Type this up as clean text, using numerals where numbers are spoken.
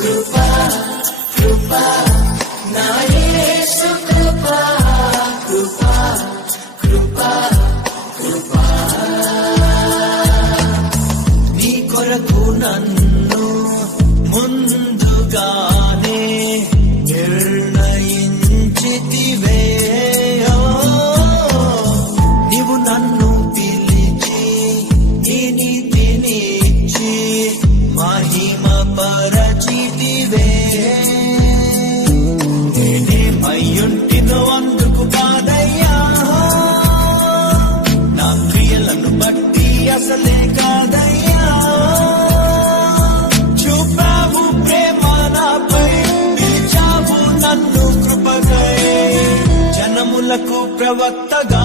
కృపా కృపా నా యేసు కృపా కృపా కృపా కృపా నీ కొరకు నన్ను ముందుగానే నిర్ణయించితివే నీవు నన్ను పిలిచి నీ నీతినిచ్చి మహిమ పరచితివే నేనేమయ్యుంటినో అందుకు కాదయ్యా నా క్రియలను బట్టి అసలే కాదయ్యా చూపావు ప్రేమ నాపై నిలిచావు నన్ను కృపగై జనములకు ప్రవక్తగా